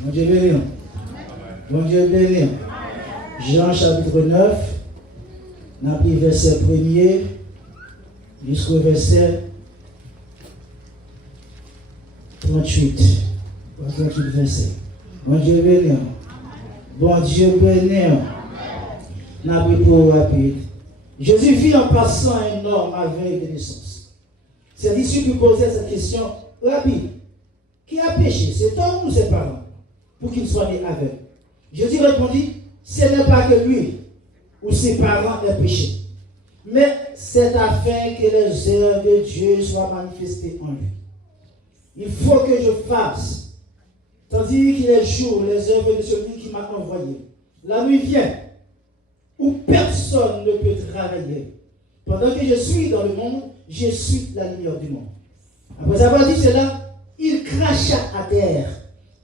Bon Dieu béni. Bon Dieu béni. Jean chapitre 9, on a pris verset 1er jusqu'au verset 38. 38 verset. Bon Dieu béni. Bon Dieu béni. On a pris pour rapide. Jésus vit en passant un homme aveugle de naissance. Ses disciples lui posaient cette question rapide. Qui a péché, cet homme ou ses parents, pour qu'il soit né aveugle? Jésus répondit, ce n'est pas que lui ou ses parents aient péché, mais c'est afin que les œuvres de Dieu soient manifestées en lui. Il faut que je fasse, tandis qu'il est jour, les œuvres de celui qui m'a envoyé. La nuit vient, où personne ne peut travailler. Pendant que je suis dans le monde, je suis la lumière du monde. Après avoir dit cela, il cracha à terre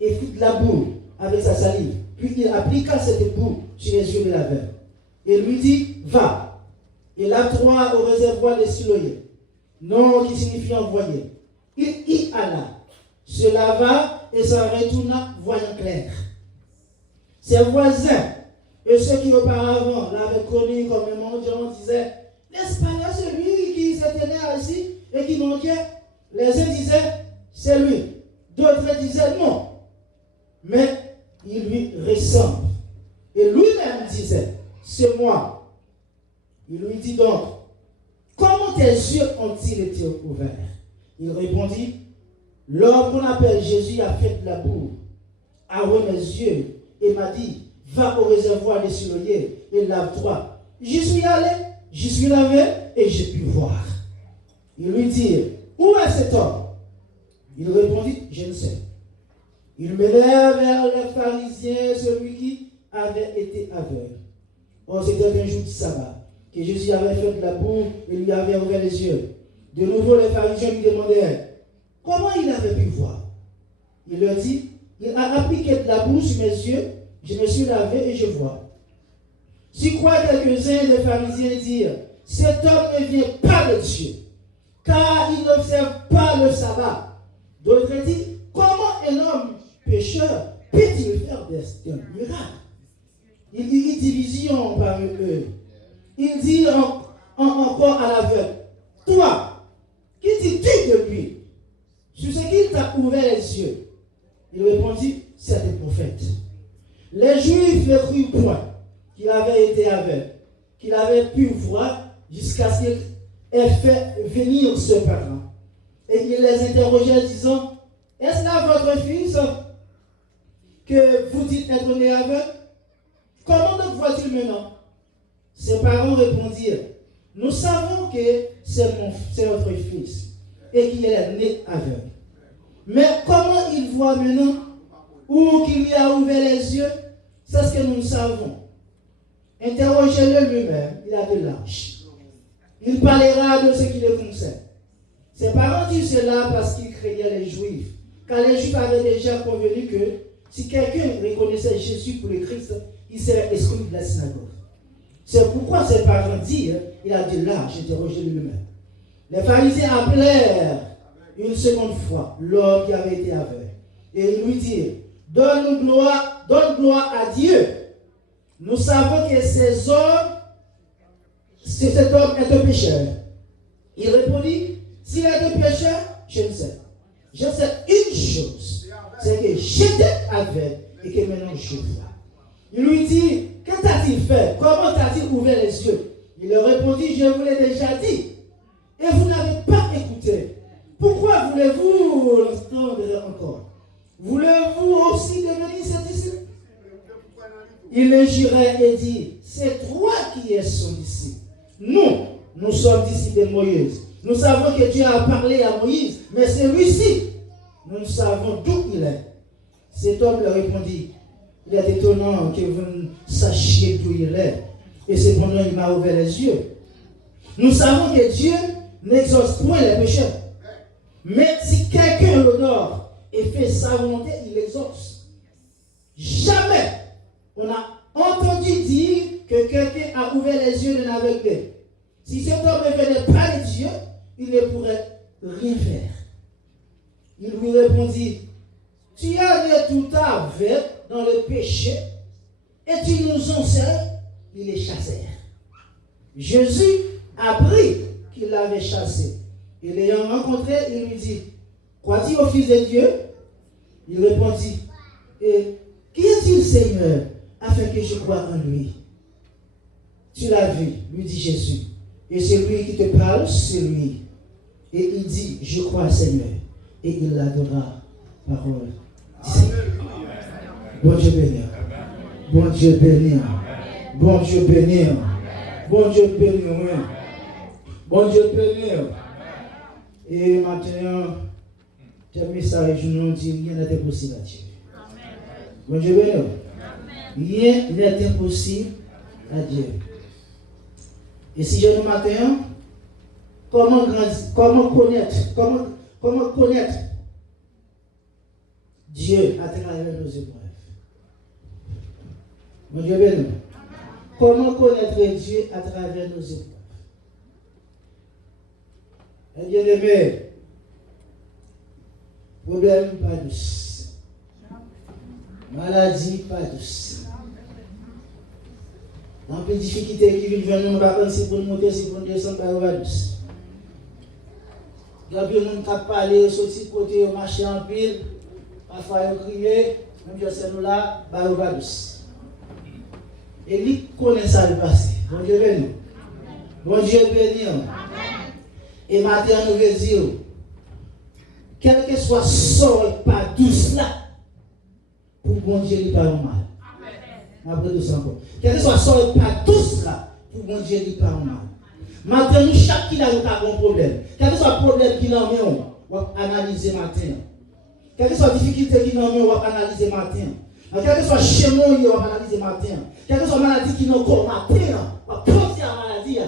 et fit de la boue avec sa salive. Puis il appliqua cette boue sur les yeux de l'aveugle. Et lui dit, va, et lave-toi au réservoir de Siloé, nom qui signifie envoyé. Il y alla, se lava et s'en retourna voyant clair. Ses voisins et ceux qui auparavant l'avaient connu comme un mendiant disaient, n'est-ce pas là celui qui s'était né assis et qui manquait? Les uns disaient, c'est lui. D'autres disaient non. Mais il lui ressemble. Et lui-même disait, c'est moi. Il lui dit donc, comment tes yeux ont-ils été ouverts? Il répondit, l'homme qu'on appelle Jésus a fait de la boue, a ouvert mes yeux et m'a dit, va au réservoir des Siloé et lave-toi. J'y suis allé, j'y suis lavé et j'ai pu voir. Il lui dit, où est cet homme? Il répondit, je ne sais. Il menait vers les pharisiens celui qui avait été aveugle. Or, c'était un jour du sabbat, que Jésus avait fait de la boue et lui avait ouvert les yeux. De nouveau, les pharisiens lui demandèrent, comment il avait pu voir? Il leur dit, il a appliqué de la boue sur mes yeux, je me suis lavé et je vois. Si quoi quelques-uns des pharisiens dirent, cet homme ne vient pas de Dieu, car il n'observe pas le sabbat. D'autres disent, comment un homme pécheur peut-il faire des miracles? Il y a division parmi eux. Il dit encore à l'aveugle, toi, qui dis-tu de lui? Sur ce qu'il t'a ouvert les yeux. Il répondit, c'est un prophète. Les Juifs ne crurent point qu'il avait été aveugle, qu'il avait pu voir jusqu'à ce qu'il ait fait venir ce parent. Et il les interrogeait disant, est-ce là votre fils que vous dites être né aveugle? Comment donc voit-il maintenant? Ses parents répondirent, nous savons que c'est notre fils et qu'il est né aveugle. Mais comment il voit maintenant ou qu'il lui a ouvert les yeux? C'est ce que nous savons. Interrogez-le lui-même, il a de l'âge. Il parlera de ce qui le concerne. Ses parents disent cela parce qu'ils craignaient les Juifs, car les Juifs avaient déjà convenu que si quelqu'un reconnaissait Jésus pour le Christ, il serait exclu de la synagogue. C'est pourquoi ses parents disent, il a de l'âge, interrogez-le lui-même. Les pharisiens appelèrent une seconde fois l'homme qui avait été aveugle. Et ils lui dirent, donne gloire à Dieu. Nous savons que cet homme est un pécheur. Il répondit, s'il est un pécheur, je ne sais. Je sais une chose, c'est que j'étais aveugle et que maintenant je vois. Il lui dit, que t'a-t-il fait? Comment t'a-t-il ouvert les yeux? Il leur répondit, je vous l'ai déjà dit. Et vous n'avez pas écouté. Pourquoi voulez-vous l'entendre encore? Voulez-vous aussi devenir ses disciples? Il le jurait et dit, c'est toi qui es son disciple. Nous sommes disciples de Moïse. Nous savons que Dieu a parlé à Moïse, mais celui-ci, nous savons d'où il est. Cet homme leur répondit, il est étonnant que vous ne sachiez d'où il est. Et cependant, il m'a ouvert les yeux. Nous savons que Dieu n'exauce point les pécheurs. Mais si quelqu'un l'honore et fait sa volonté, il l'exauce. Jamais on a entendu dire que quelqu'un a ouvert les yeux d'un aveugle. Si cet homme ne venait pas de Dieu, il ne pourrait rien faire. Il lui répondit, tu as né tout avec dans le péché et tu nous enseignes, il est chassé. Jésus a appris qu'il l'avait chassé. Et l'ayant rencontré, il lui dit, crois-tu au Fils de Dieu? Il répondit, et qui est-il, Seigneur, afin que je croie en lui? Tu l'as vu, lui dit Jésus. Et c'est lui qui te parle, c'est lui. Et il dit, je crois, Seigneur. Et il l'adora. Parole. Bon Dieu béni. Bon Dieu béni. Bon Dieu béni. Bon Dieu béni. Bon Dieu béni. Et maintenant, tes messages nous dit rien n'est impossible à Dieu. Bon Dieu béni. Rien n'est impossible à Dieu. Et si je nous matin, comment connaître Dieu à travers nos épreuves? Mon Dieu béni. Comment connaître Dieu à travers nos épreuves? Eh bien aimé, problème pas douce. Maladie pas douce. Dans les difficultés qui vivent, nous ne pas si pour monter, si pour descendre, pas douce. Il y a bien nous qui parlé, sorti côté, marcher en pile, parfois ils crient, même si c'est nous là, pas douce. Et lui connaît ça le passé. Bon Dieu béni. Bon Dieu béni. Et maintenant, nous veut dire, quel que soit sort pas douce là, pour bon Dieu, il pas mal. Après tout ça encore. Quel que soit sort pas douce là, pour bon Dieu, il pas mal. Maintenant, nous, chaque qui n'a pas un problème. Quel que soit le problème qui n'a pas, on va analyser maintenant. Quelle que soit la difficulté qui n'a pas, on va analyser maintenant. Quel que soit le chemin, on va analyser maintenant. Quelle que soit la maladie qui n'a pas matin, on va penser à la maladie,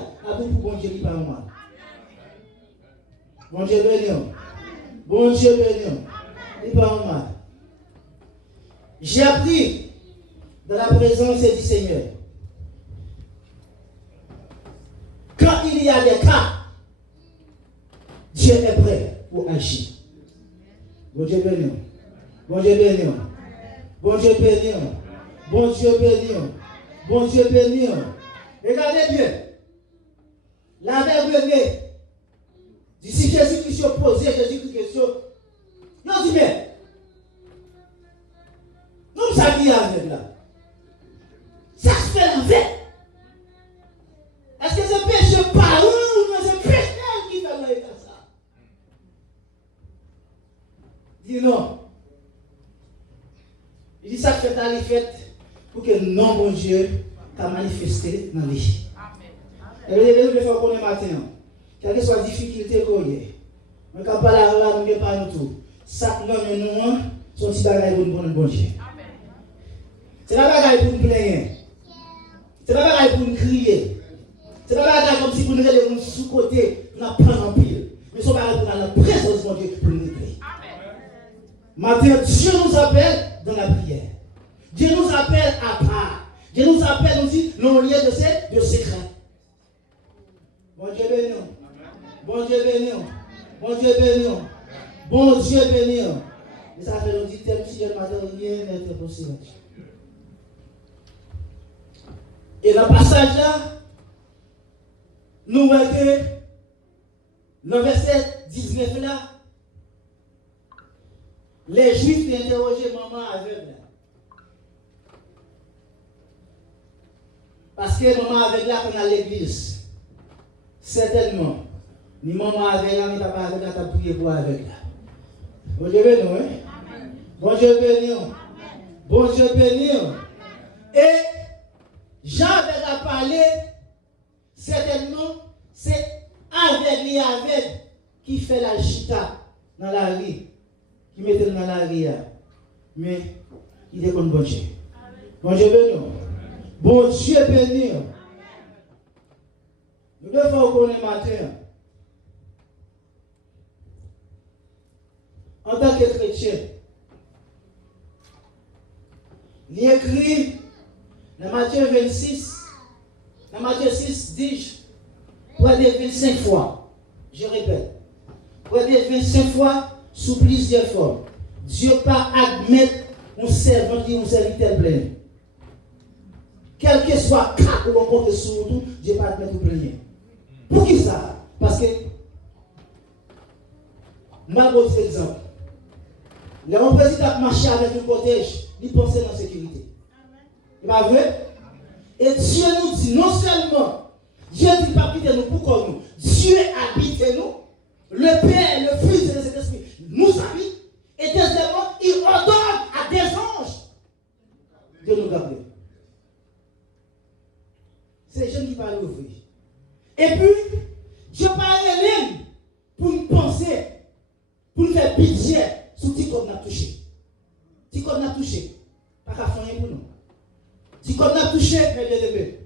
pour bon Dieu, il pas mal. Bon Dieu béni. Bon Dieu béni. Il pas mal. J'ai appris dans la présence du Seigneur. Quand il y a des cas, Dieu est prêt pour agir. Bon Dieu béni. Bon Dieu béni. Bon Dieu béni. Bon Dieu béni. Bon Dieu béni. Regardez bien. La verbe d'ici Jésus-Christ a posé Jésus-Christ question. Non, dis mais. Nous ça qui est avec là. Ça se fait avec. Est-ce que c'est péché par eux ou c'est péché qui fait le ça? Dis non. Il dit ça fait à l'effet pour que le nom de Dieu t'a manifesté dans les vie. Amen. Et nous devons connaître matin. Quelle que soit la difficulté qu'on ait, on ne peut pas la regarder, on ne peut pas nous tout. Ça, nous, son petit bagage pour nous bon Dieu. C'est pas bagage pour nous plaindre. C'est pas bagage pour nous crier. C'est pas bagage comme si vous nous allez sous-côté, pour nous prendre en pile. Mais c'est bagage pour la présence de Dieu pour nous aider. Maintenant, Dieu nous appelle dans la prière. Dieu nous appelle à part. Dieu nous appelle aussi dans le lien de secret. Bon Dieu béni. Bon Dieu béni. Bon Dieu béni. Bon Dieu béni. Et ça fait nous dire, tel si je ne m'attends rien n'est impossible. Et dans le passage là, nous voyons que le verset 19 là, les Juifs interrogé maman aveugle. Parce que maman aveugle là, qu'on a l'église. Certainement. Ni maman aveugle, ni papa aveugle, t'as prié pour aveugle. Bon Dieu béni, hein? Bon Dieu béni. Bon Dieu béni. Et Jean avait parlé, certainement, c'est aveugle qui fait la chita dans la rue, qui mettait dans la rue. Mais il est comme bon Dieu. Bon Dieu béni. Bon Dieu béni. Nous devons connaître matin. En tant que chrétien, il écrit dans Matthieu 26, dans Matthieu 6, dit près de 25 fois, je répète, près de 25 fois sous plusieurs formes. Dieu pas admettre un servant qui est un serviteur plein. Quel que soit le cas où on compte sur tout, Dieu pas admettre tout plein. Pour qui ça? Parce que, moi, je vous exemple. Le président marché avec un cortège, il pensait dans la sécurité. C'est pas vrai? Et Dieu nous dit, non seulement, Dieu ne dit pas quitter nous pour nous, Dieu habite en nous, le Père, le Fils et le Saint-Esprit nous habitent, et deuxièmement, il ordonne à des anges de nous garder. C'est les jeunes qui parlent ouvrir. Et puis, Dieu parle ligne pour nous penser, pour nous faire pitié sur ce qu'on a touché. Si qu'on a touché, pas qu'à faire pour nous. Si qu'on a touché, mais bien aimé.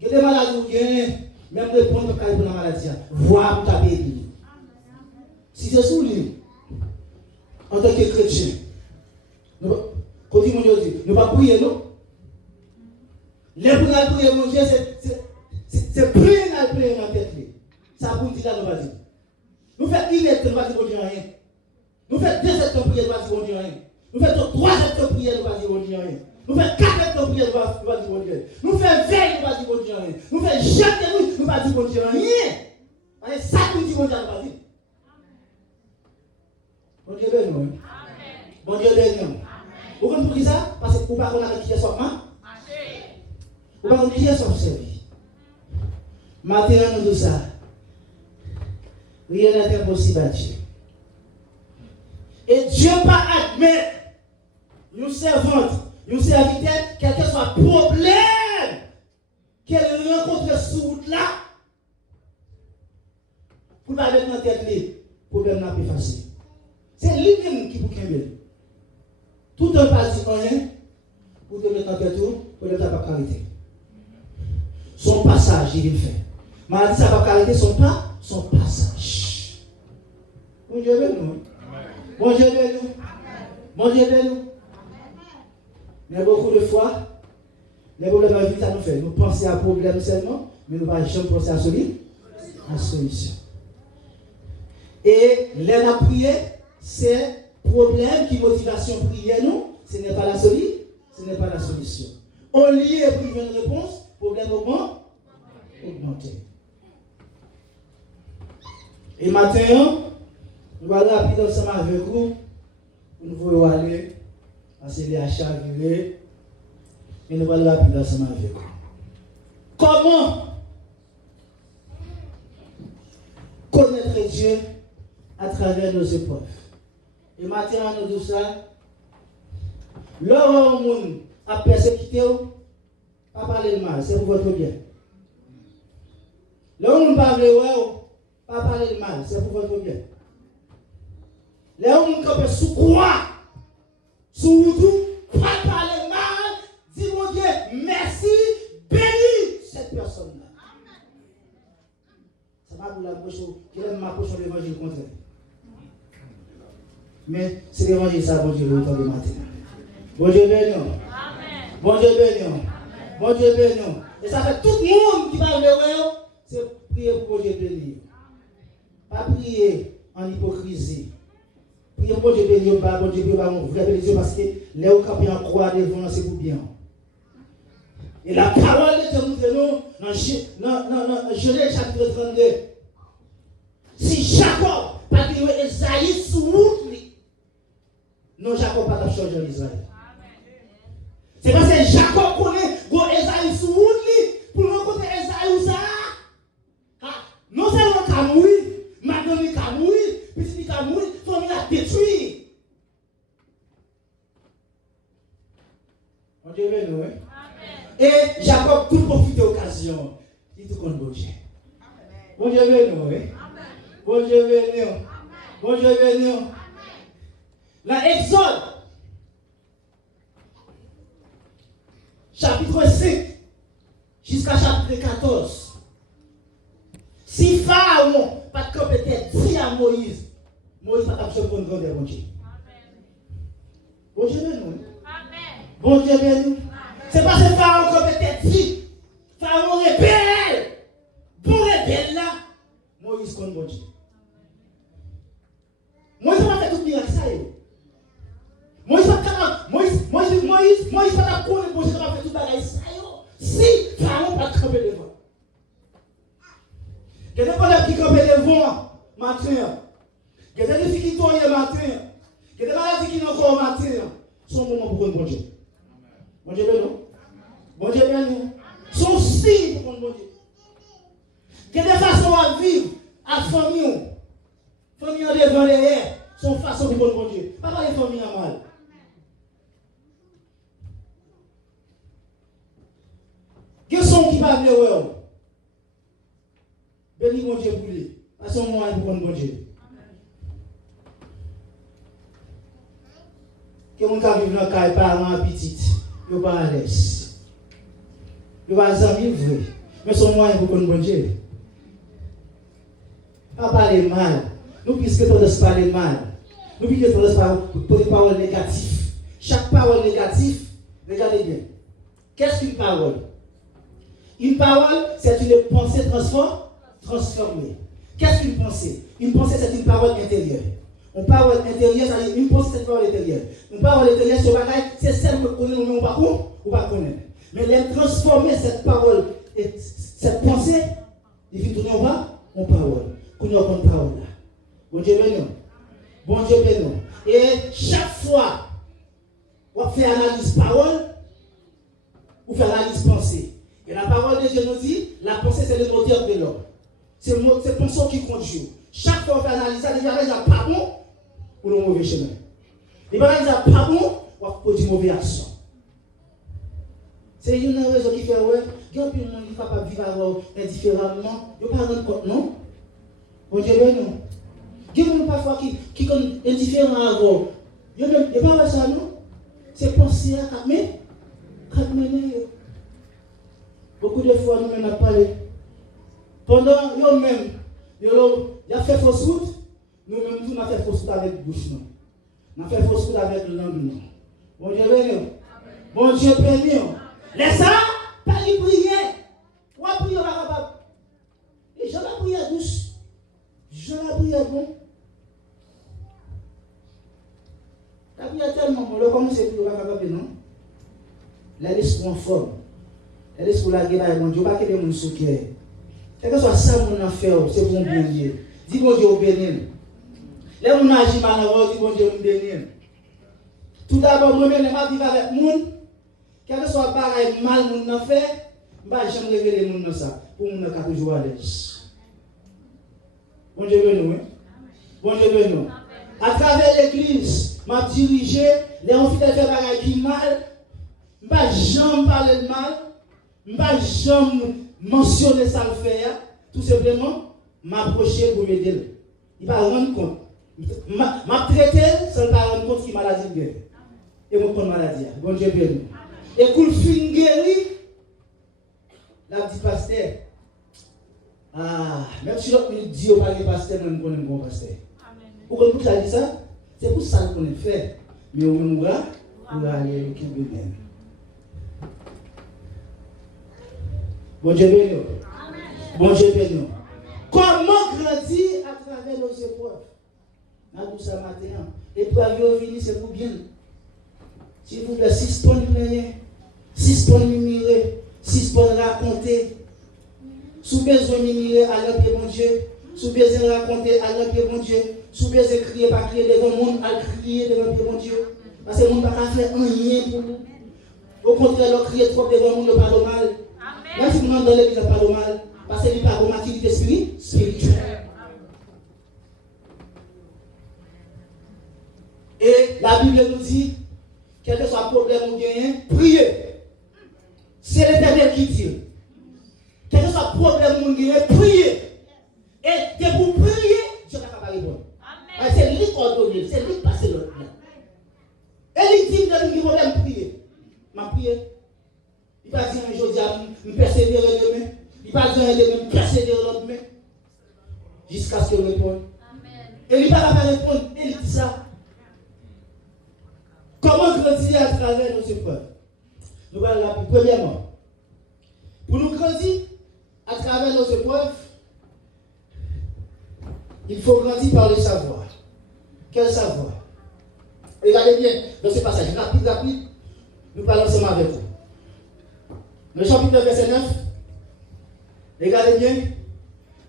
Il y a des maladies où il y a même répondre pour la maladie. Voir pour ta vie. Si c'est sous lui, en tant que chrétien, quand il dit, nous ne pas prier, non? Les pour nous prier, mon Dieu, c'est prier dans la tête. Ça pour dire là, nous va dire. Nous faisons une lettre, nous va dire bon Dieu rien. Nous faisons 2 heures de prière, nous va dire bon Dieu rien. Nous faisons 3 heures de prière, nous va dire bon Dieu rien. Nous faisons 4 heures de prière, nous va dire bon Dieu. Nous faisons veille, nous va dire bon Dieu rien. Nous faisons jeûne de nuit, nous va dire bon Dieu rien. C'est ça qu'on dit bon Dieu, nous va dire. Bon Dieu béni. Bon Dieu béni. Vous comprenez pour ça? Parce que vous ne pouvez pas qui est sorti. Vous ne pouvez pas qui est sorti. Maintenant, nous disons ça. Rien n'est impossible à Dieu. Et Dieu pas admettre une servante, une serviteur, quel que soit le problème qu'elle rencontre sur route là, pour ne pas mettre dans la tête, le problème n'a pas facile. C'est lui-même qui vous qu'aime. Tout un pas dit rien, pour te mettre en tête, pour ne pas arrêter. Son passage, il est fait. Maladie, ça va arrêter son passage. Bon Dieu béni. Bon Dieu béni. Bon Dieu béni. Mais beaucoup de fois, les problèmes de la vie, ça nous fait. Nous pensons à un problème seulement, mais nous ne pouvons jamais penser à la solution. Et l'aide à prier, c'est problème qui motivation prier nous, ce n'est pas la solution. Ce n'est pas la solution. Au lieu de trouver une réponse, problème augmenté. Et maintenant, nous allons rapide ensemble avec vous. Nous voulons aller à ces achats virés. Et nous allons rapide ensemble avec vous. Comment connaître Dieu à travers nos épreuves? Et maintenant, nous disons ça. Lorsque le monde a persécuté, pas parler de mal, c'est pour votre bien. Lorsque le monde parle de mal, pas parler de mal, c'est pour votre bien. Lorsque le monde peut sous croix, sous tout, pas parler de mal, dis mon Dieu, merci, bénis cette personne-là. Ça va pour la bouche, qui aime ma poche sur l'évangile contraire. Mais c'est l'évangile, ça, bon Dieu, le temps de matin. Bon Dieu béni. Bon Dieu béni. Bon Dieu béni. Et ça fait tout le monde qui va le c'est prier pour bon Dieu béni. Pas prier en hypocrisie. Prier pour Dieu béni, bon Dieu béni, vous avez Dieu parce que les campés en croix devant, c'est pour bien. Et la parole de Dieu nous dit dans Genèse chapitre 32. Si Jacob pas dit Esaïe sous route, non, Jacob n'a pas changé en Israël. C'est parce que Jacob connaît Esaïe sous route pour rencontrer Esaïe ou ça. Non seulement qu'il a mouru, madame il a mouru, puis il a mouru, son il a détruit. On dirait nous, hein? Et Jacob tout profite de l'occasion. Il tout compte bon Dieu. Bon Dieu béni, hein? Bon Dieu béni. Bon Dieu béni. La Exode, chapitre 5, jusqu'à chapitre 14. Si Pharaon pas peut-être dit à Moïse, Moïse n'a pas besoin de grandeur, bon Dieu. Bon Dieu béni. Bon Dieu béni. C'est parce que Pharaon peut-être dit, Pharaon rebelle. Bon rebelle là, Moïse compte bon Dieu. Moïse va faire tout miracle ça. pour connaître bon Dieu. Bon Dieu, non? Bon Dieu, non? Son signe pour connaître bon Dieu. Quelle façon à vivre, à famille, famille en devant derrière, son façon pour connaître bon Dieu. Pas les familles en mal. Quels sont qui va venir? Béni mon Dieu pour lui. Parce que moi, pour connaître bon Dieu. Quelqu'un qui vit dans le cas, parents petite, il n'est pas à l'aise. Il va jamais vrai. Mais son moyen pour connaître bon Dieu. Pas parler mal. Nous puissions parler mal. Nous puissions parler des paroles négatives. Chaque parole négative, regardez bien. Qu'est-ce qu'une parole? Une parole, c'est une pensée transformée. Qu'est-ce qu'une pensée? Une pensée, c'est une parole intérieure. Une parole intérieure, c'est une pensée, c'est une parole intérieure. Une parole intérieure, c'est celle que nous connaissons ou pas connaître. Mais les transformer cette parole, cette pensée, il faut tourner en parole. Qu'on a une parole là. Bon Dieu béni. Bon Dieu béni. Et chaque fois, on fait analyse parole, ou fait analyse pensée. Et la parole de Dieu nous dit, la pensée c'est le moteur de l'homme. C'est le pensée qui conduit. Chaque fois qu'on fait analyse, ça déjà pas bon pour le mauvais chemin. Les parents disent pas bon pour du mauvais action. C'est une raison qui fait ouais, il y a un peu de monde qui ne peut pas vivre indifféremment. Il n'y a pas de compte, non? Bon Dieu, non. Il y a des gens parfois qui sont indifférents à vous. Il n'y a pas ça, non? C'est penser à 4 minutes. Beaucoup de fois, nous n'avons pas parlé. Pendant nous-mêmes, il a fait fausse route, nous-mêmes, nous avons fait fausse route avec bouche. Nous avons fait fausse route avec langue. Bon Dieu, béni. Bon Dieu, béni. Laisse ça, pas de prière. Ou à prier, on va capable. Et je la prière douce. Je la prière bon. La prière tellement bon. Le comment c'est pour on va capable, non? L'esprit en forme. L'esprit la guerre, mon Dieu, pas que les gens se cœur. Quel que soit ça, mon affaire, c'est pour mon bien Dieu. Dis bon Dieu au béni. Les gens agissent mal, dis bon Dieu au béni. Tout d'abord, moi-même, je vais vivre avec les gens. Quel que soit pareil, mal, mon n'a fait, je ne vais jamais révéler les gens dans ça. Pour mon n'a toujours à l'aise. Bon Dieu béni, oui. Bon Dieu béni. À travers l'église, je m'a dirigé, les gens qui font des choses qui mal, je ne vais jamais parler de mal, je ne vais jamais mentionner ça le faire, tout simplement, m'approcher pour m'aider. Il va rendre compte. M'a traité sans pas rendre compte qui maladie de guerre. Et mon compte maladie. Bon Dieu béni. Et pour le fin guéri, la petite pasteur. Même si l'autre dit qu'il n'y a pas de pasteur, nous connaissons un bon pasteur. Pourquoi vous avez dit ça? C'est pour ça qu'on est fait. Mais on va aller avec le bien. Bon Dieu béni. Bon Dieu béni. Comment grandir à travers nos épreuves? Nous tout ça matin. L'épreuve venue, c'est pour bien. S'il vous plaît, 6 points de manière, 6 points de mimirer, 6 points de raconter. Sous besoin de mimirer à l'œuvre de mon Dieu. Sous besoin de raconter à l'œuvre de mon Dieu. Sous besoin de crier, pas crier devant le monde, à crier devant mon Dieu. Parce que le monde ne va pas faire rien pour nous. Au contraire, leur crier trop devant le monde, pas de mal. Même si vous demandez dans l'église, pas de mal. Parce que il n'y a pas de maturité spirituelle. Et la Bible nous dit, quel que soit le problème ou bien, priez. C'est l'Éternel qui dit. Quel que soit le problème ou bien, priez. Et de vous prier, Dieu va pas répondre. C'est lui qui ordonne, c'est lui qui passe l'autre. Et il dit de nous problème prier. Ma prière. Il va dire aujourd'hui, je persévérer demain. Il va dire demain, je persévérer demain. Jusqu'à ce qu'il réponde. Et il ne va pas répondre. Il dit ça. Comment grandir à travers nos épreuves? Nous allons la premièrement. Pour nous grandir à travers nos épreuves, il faut grandir par le savoir. Quel savoir? Regardez bien dans ce passage rapide, nous parlons ensemble avec vous. Le chapitre 9, verset 9. Regardez bien.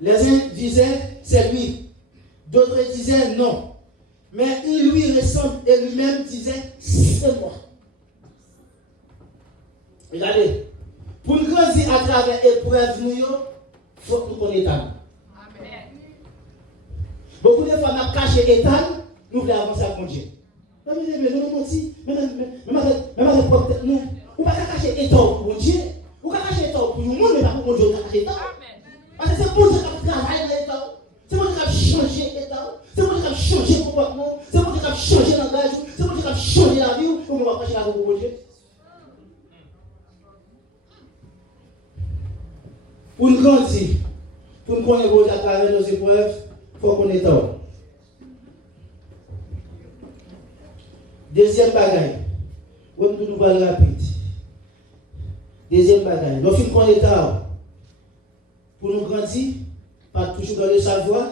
Les uns disaient, c'est lui. D'autres disaient, non. Mais il lui ressemble et lui-même disait, c'est moi. Regardez, pour nous grandir à travers l'épreuve, il faut que nous connaissions. Amen. Beaucoup de fois, nous caché l'état, nous voulons avancer à Dieu. Mais nous mentis, mais nous, on ne peut pas cacher l'état pour Dieu. On peut cacher l'état pour nous, mais pas pour Dieu, on peut cacher l'état. Parce que c'est pour Dieu qui travaille dans l'état. C'est pour Dieu qui a changé l'état. C'est pour Dieu qui a changé le comportement. C'est pour Dieu qui a changé le langage. C'est pour Dieu qui a changé la vie. On ne va pas cacher la vie pour Dieu. Pour nous grandir, pour nous connaître à travers nos épreuves, il faut qu'on ait tort. Deuxième bagaille, on nous parle rapide. Deuxième bagaille, lorsqu'on connaît tort, pour nous grandir, pas toujours dans le savoir,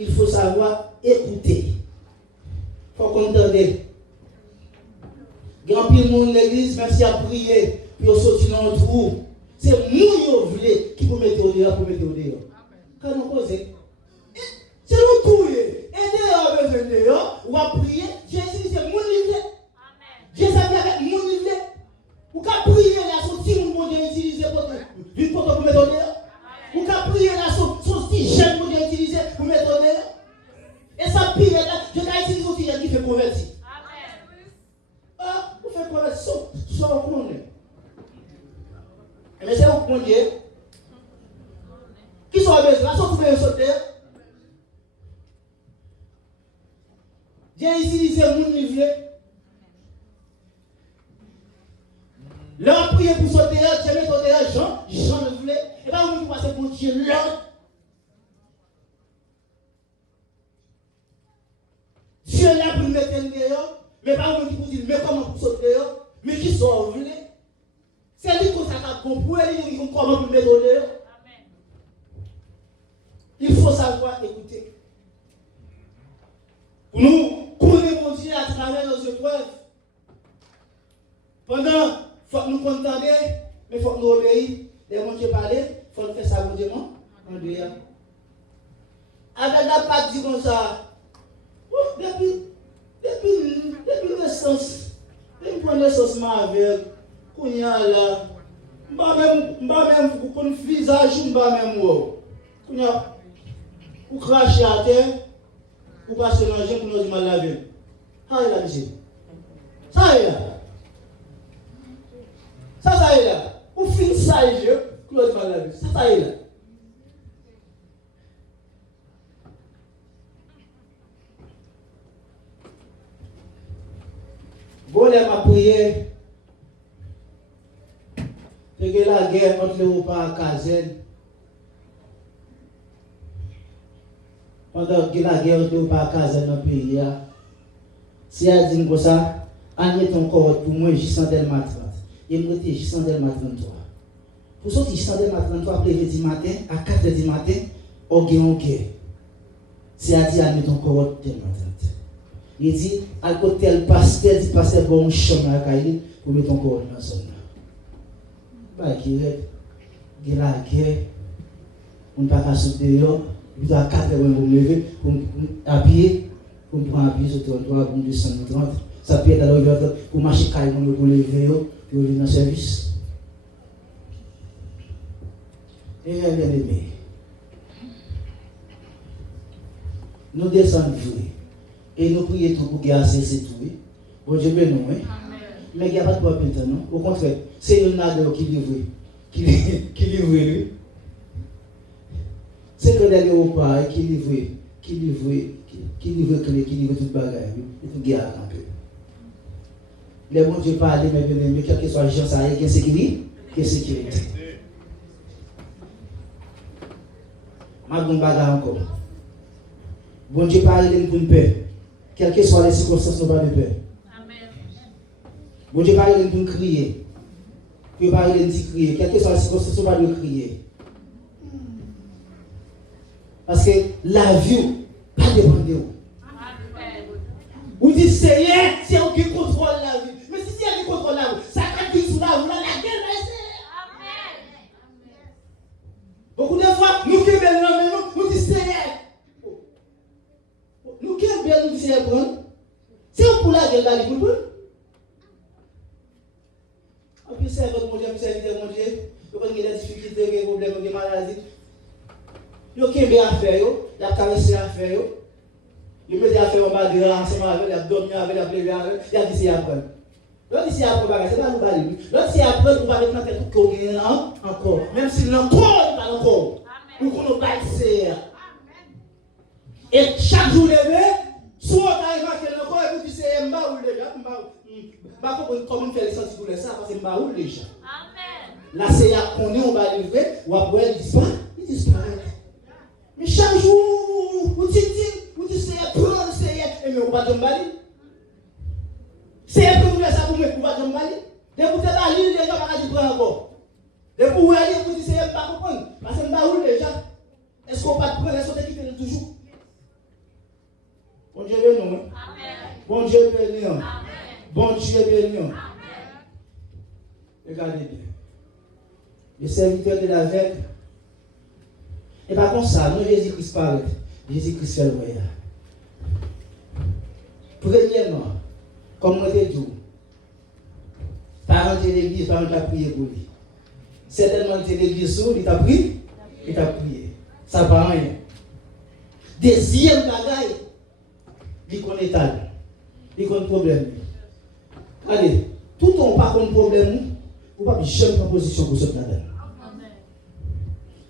il faut savoir écouter. Il faut qu'on entende. Grand pile monde l'église, même si a prié, puis on sortit dans le trou. C'est nous qui pour mettre au dehors, pour mettre au dehors. Quand on pose, c'est nous tout. Et dehors, besoin de dehors, on va prier. Jésus, c'est mon livre. Jésus avec mon livre. Ou qu'à prier là, son petit monde Dieu utilisé pour mettre au dehors. Ou qu'à prier là, son petit jeune monde Dieu utilisé pour mettre au dehors. Et ça pire là, je vais utiliser aussi qui fait convertir. Ah, vous faites convertir, sans on connaît. Mais c'est où mon Dieu qui sont à besoin, sont trouvés sauter. Dieu a utilisé mon livre. L'homme prié pour sauter, Dieu met sauter, Jean le voulait. Et pas où nous passons pour Dieu là. Dieu là pour nous mettre un dehors, mais pas où nous pour dire, mais comment pour sauter, mais qui sont voulés. C'est lui qui a compris, il dit comment vous mettre au dehors. Il faut savoir écouter. Pour nous connaître Dieu à travers nos épreuves. Pendant, il faut que nous contentions, mais il faut que nous obéissions. Les gens qui parlent, il faut nous faire ça pour Dieu. Avec la patte dit comme ça, depuis naissance, depuis naissance, avec. Qu'on y a là, même pour le visage, même qu'on y a, ou cracher à terre, ou passer dans le jeu pour nous mal laver. Ça est là, monsieur. Ça est là. Ça est là. Ou fin ça est là, pour nous mal laver. Ça est là. Bon, là, ma prière. C'est que la guerre entre les repas à Kazen. Pendant que la guerre entre les repas à Kazen dans le pays, si elle dit comme ça, on est encore pour moi, j'y sens Delma 30. Et moi, j'y sens Delma 33. Pour sortir, j'y sens Delma 33, après le matin, à 4h du matin, on gagne en guerre. Si elle dit, on est encore Delma 30. Il dit, à côté tel pasteur, dit pasteur, bon chemin à Kaïli, pour mettre ton corps dans son. Bah, qui est la guerre, on ne peut pas sauter dehors, il doit 4 heures pour me lever, pour appuyer, pour me prendre appui sur le trottoir, pour me descendre 30. Ça peut être à l'heure pour marcher carrément pour lever, pour venir dans le service. Et bien aimé, nous descendons et nous prions tout pour que c'est tout. Bon Dieu béni, oui. Mais il n'y a pas de problème maintenant, non? Au contraire, c'est Leonardo qui livre. Qui livre lui. C'est que les repas qui livre toute bagaille. Et tout garde un peu. Les bons Dieu parlent, mais bien aimé, quel que soit le genre, ça y est, quelle sécurité. Ma bonne bagarre encore. Bon Dieu parle de nous paix. Quelles que soient les circonstances, nous pas de paix. Bon Dieu parle de nous crier. Dieu parle de nous crier. Quelles que soient les circonstances, nous pas de crier. Parce que la vie, pas dépend de vous. Vous dites, Seigneur, c'est vous qui contrôle la vie. Mais si c'est vous qui contrôle la vie, ça crée sur la vie, la guerre va essayer. Beaucoup de fois, nous qui sommes nous disons, Seigneur. Nous qui sommes nous disons, Seigneur, c'est pour la guerre va aller pour nous. En plus, c'est votre mon Dieu, serviteur mon Dieu. Vous avez des difficultés, des problèmes, des maladies. Vous avez affaire, vous avez caressé affaire. Vous mettez affaire en bas de ensemble avec, vous avez dormi avec, vous avez levé avec, vous avez dit c'est après. L'autre ici après, c'est pas nous balayer. L'autre ici après, on va mettre dans la tête qu'on gagne encore. Même si l'encore, pas encore. Ou qu'on nous baille, c'est. Et chaque jour levé, soit on arrive à faire encore, et vous dites c'est un baoul déjà. Comment faire les sentir pour ça, parce que c'est un baoul déjà. Là, c'est là qu'on est, on va lever, ou après, il disparaît. Mais chaque jour, vous dites c'est prendre, c'est. Et mais on va tomber. C'est un peu comme ça pour moi, pour pas tomber. Dès que vous êtes à l'île, les gens vont dire encore. Dès que vous allez, vous dites c'est pas comprendre. Parce que c'est un baoul déjà. Est-ce qu'on va prendre, est-ce qu'on est équipé toujours? Bon Dieu béni. Bon Dieu béni. Bon Dieu béni. Regardez bien. Le serviteur de la veille. Et par contre, ça, nous Jésus-Christ parle. Jésus-Christ fait le voyage. Premièrement, comme on dit, parents de l'église, parents qui a prié pour lui. Certainement, de l'église, il t'a prié, il t'a prié. Ça ne pas rien. Deuxième bagaille. Il connaît tal, il connaît problème. Allez, tout le monde pas de problème, ou pas jamais proposition pour sortir là-dedans.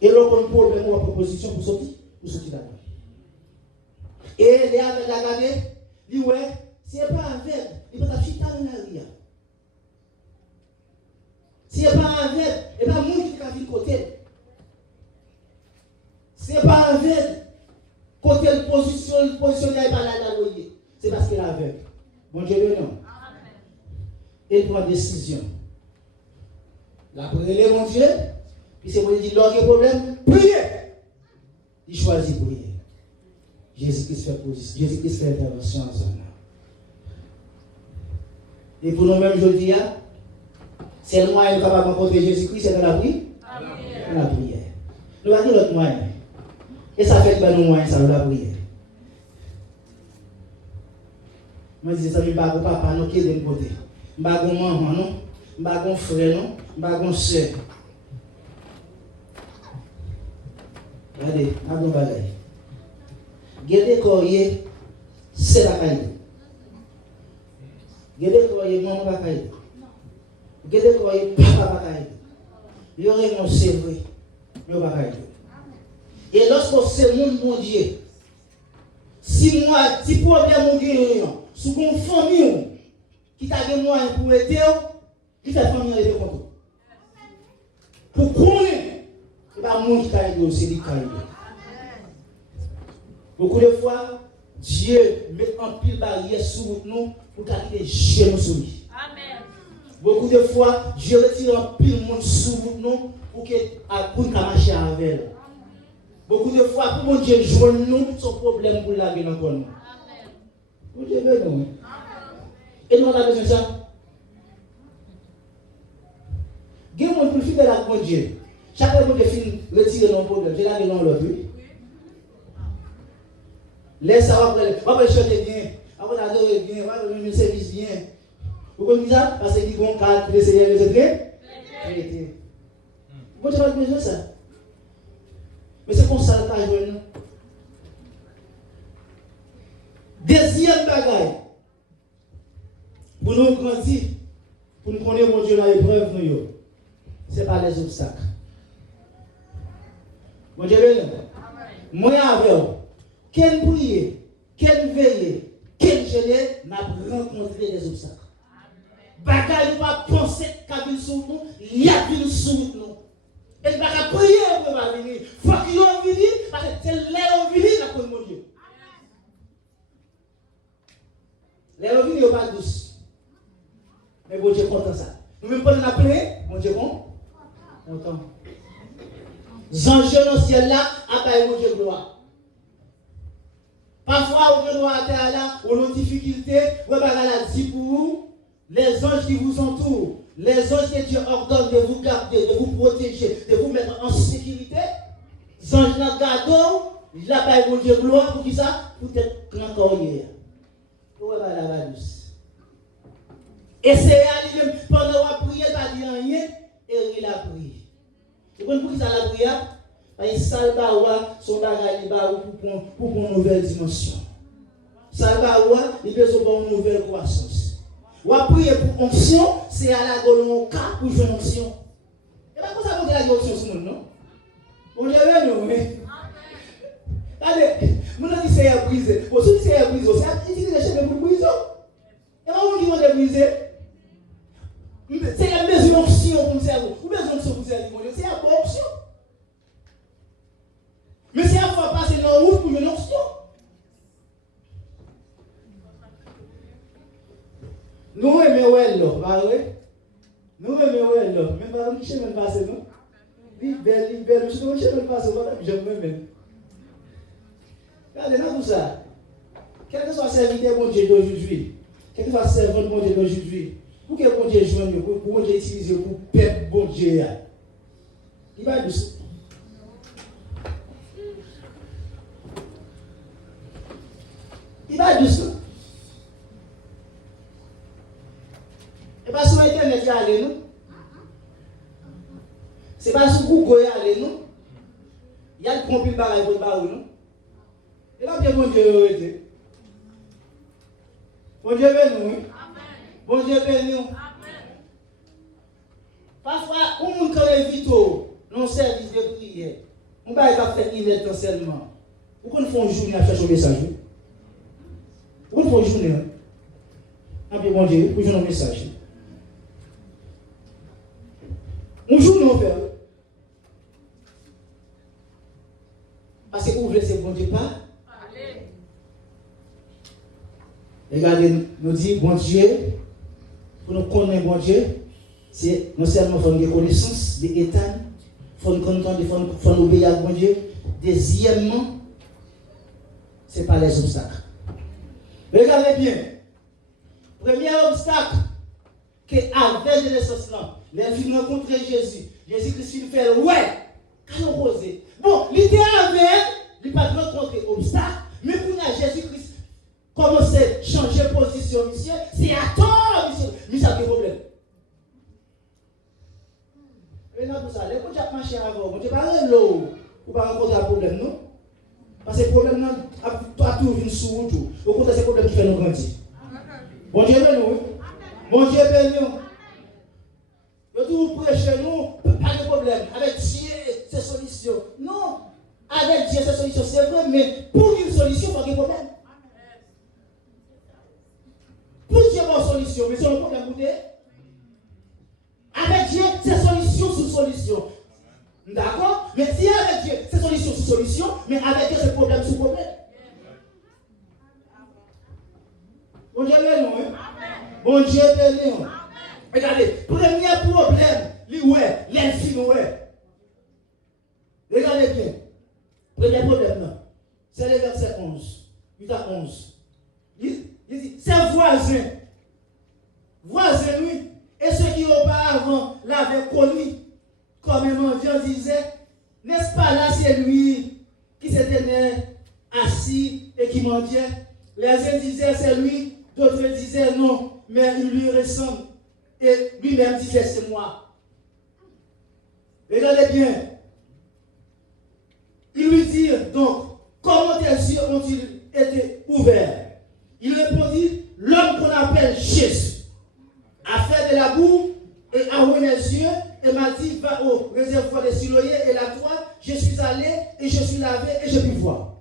Et l'on a un problème ou une proposition pour sortir là-dedans. Et les avec la garde, dit ouais, c'est pas avec, il va t'acheter dans la ria. C'est pas avec, et pas moi qui a vu côté. C'est pas avec. Côté le positionné par la loyer. C'est parce qu'il est aveugle. Bon Dieu, non. Il prend décision. La prière, mon Dieu. Puis c'est moi qui dis, il y a un problème. Priez. Il choisit prier. Jésus-Christ fait position. Jésus-Christ fait intervention en zone. Et pour nous-mêmes, je dis, c'est le moyen capable de rencontrer Jésus-Christ, c'est dans la prière. Dans la prière. Nous avons l'autre moyen. Et ça fait que nous moyens, ça nous la prière. Moi, je dis ça, je ne sais pas papa, non, qui est d'un côté. Je ne sais pas maman, non. Je ne sais pas frère, non. Je ne sais pas soeur. Regardez, je vais vous dire. Gardez courrier, c'est la caille. Gardez courrier, maman va caille. Gardez courrier, papa va caille. Il y aurait mon cerveau, il va caille. Et lorsque c'est mon bon Dieu, si moi, si problème ou gagne, si une famille qui t'a des moyens pour aider, il fait famille aider contre. Pour connaître, c'est pas moi qui t'a aidé, c'est lui qui t'a aidé. Beaucoup de fois, Dieu met en pile barrière sur nous pour garder chez nous sur lui. Amen. Beaucoup de fois, Dieu retire en pile monde sur nous pour qu'on marche avec elle. Beaucoup de fois, pour mon Dieu joindre nous, son problème pour la vie dans le monde. Mon Dieu veut nous. Et nous, on a besoin de ça. Il y a un plus fidèle à mon Dieu. Chaque fois que je retire nos problèmes, je la vie dans l'autre. Laisse ça, on va chanter bien, on va adorer bien, on va donner un service bien. Vous comprenez ça? Parce qu'il y a un cadre de Seigneur, vous êtes prêts? Vous n'avez pas besoin de ça. Mais c'est comme ça le cas de nous. Deuxième bagaille. Pour nous grandir, pour nous connaître mon Dieu dans l'épreuve, ce n'est pas les obstacles. Mon Dieu, moi avec vous, quelle prière, quelle veille, quelle gelée, n'a rencontré des obstacles. Bagaille, pas penser qu'à venir sur nous, il y a venir sur nous. Et il va prier pour venir. Il faut qu'il y ait venir, parce que c'est l'air venir, la pour mon Dieu. L'air venir n'est pas douce. Mais bon Dieu est content ça. Nous-mêmes, pour nous appeler, mon Dieu est content. Anges dans le ciel là, appelle mon Dieu gloire. Parfois, au gloire à terre là, on a des difficultés, vous avez la dit pour vous, les anges qui vous entourent. Les anges que Dieu ordonne de vous garder, de vous protéger, de vous mettre en sécurité, les anges dans le gardon, il a pas mon Dieu gloire pour qui ça? Pour être encore hier. Pour la douce. Et c'est à lui-même, pendant la prière, il va dire prière. Vous comprenez pour qui ça la prière? Parce que ça va son bagage pour une nouvelle dimension. Ça va il besoin d'une nouvelle croissance. Ou à prier pour onction, c'est à la golon cas pour jouer onction. Et pas comme ça qu'on a la onction sur nous, non? On dirait non, mais. Allez, mon ami c'est à briser. Pour ceux qui c'est à briser, c'est utiliser les cheveux pour briser. Et pas vous qui vont briser. C'est la mesure d'onction pour me servir. Ou besoin d'onction pour me servir, c'est la bonne option. Mais c'est à faire passer dans la route pour une onction. Nous aimons là, pas vrai? Nous aimons là. Même pas un chemin passé, non? Belle, je suis un chemin passé, j'aime même. Regardez, dans tout ça. Quel que soit le serviteur bon Dieu d'aujourd'hui, quel que soit le servant bon Dieu d'aujourd'hui, pour que bon Dieu joigne, pour bon Dieu utilise pour peuple bon Dieu, il va dire ça. Il va dire ça. Et pas sur Internet, il y a allé, non? C'est pas sur Google, il y a allé, non? Il y a le compil barrage pour le barreau, non? Et là, bien, bon Dieu, été. Bon Dieu, béni, bon Dieu, béni. Parfois, on nous connaît vite dans le service de prière. On va faire une intentionnellement. Pourquoi nous faisons une journée à chercher un message? Pourquoi nous faisons une journée? Ah bien, bon Dieu, pour jouer un message. On joue nous faire. Parce que vous voulez c'est bon Dieu pas. Regardez, nous dit bon Dieu, pour nous connaître bon Dieu, c'est non seulement faire une connaissance de l'état, il faut nous obéir à bon Dieu. Deuxièmement, ce n'est pas les obstacles. Regardez bien. Premier obstacle que avec la naissance là, les filles rencontrer Jésus. Jésus-Christ il fait ouais, quand on pose. Bon, l'idée avec, il pas rencontrer obstacle, mais pour Jésus-Christ commencer à changer de position, monsieur, c'est à tort, monsieur, a des problèmes. Et là, pour ça, les gens qui ont marché avant, on ne peut pas l'eau pour pas rencontrer un problème, non? Parce que le problème, toi, tout vient sous tout. Au contraire, c'est le problème qui fait nous grandir. Bon Dieu, bénis-nous. Bon Dieu, bénis-nous. Vous prêchez nous, pas de problème. Avec Dieu, c'est solution. Non. Avec Dieu, c'est solution. C'est vrai, mais pour une solution, pas de problème. Pour Dieu, pas de solution, mais c'est un problème. Avec Dieu, c'est solution sous solution. D'accord? Mais si avec Dieu, c'est solution sous solution, mais avec Dieu, c'est problème sous problème. Bon Dieu, bénis-nous. Bon Dieu, bénis-nous. Regardez, premier problème, les filles, regardez bien. Premier problème, c'est le verset 11. 8 à 11. Il dit, c'est voisin, oui, et ceux qui auparavant l'avaient connu, comme un mendiant disait, n'est-ce pas là, c'est lui qui s'était assis et qui mendiait. Les uns disaient, c'est lui, d'autres disaient, non, mais il lui ressemble. Et lui-même disait, c'est moi. Regardez bien. Il lui dit, donc, comment tes yeux ont-ils été ouverts? Il répondit, l'homme qu'on appelle Jésus a fait de la boue et a ouvert les yeux et m'a dit, va au réservoir de Siloé et la toile. Je suis allé et je suis lavé et je puis voir.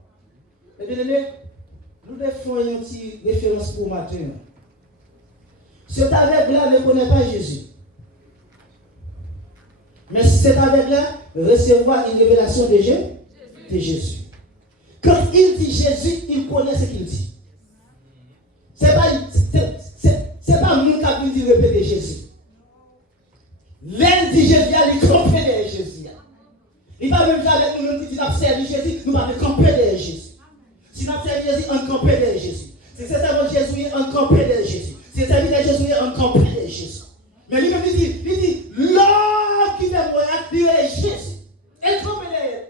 Et bien aimé, nous devons faire une petite référence pour matin. Cet aveugle-là ne connaît pas Jésus. Mais cet aveugle-là recevoir une révélation de Jésus. Quand il dit Jésus, il connaît ce qu'il dit. C'est pas nous qui avons dit répéter Jésus. L'un dit Jésus, il campe derrière Jésus. Il va même dire avec nous qui dit observer Jésus, nous allons camper derrière Jésus. Si nous observons Jésus, on campe derrière Jésus. Si c'est ça Jésus, on campe derrière Jésus. C'est ça, Jésus est en campé de Jésus. Mais lui-même, il dit, l'homme qui fait mourir, il est Jésus. Elle campe derrière.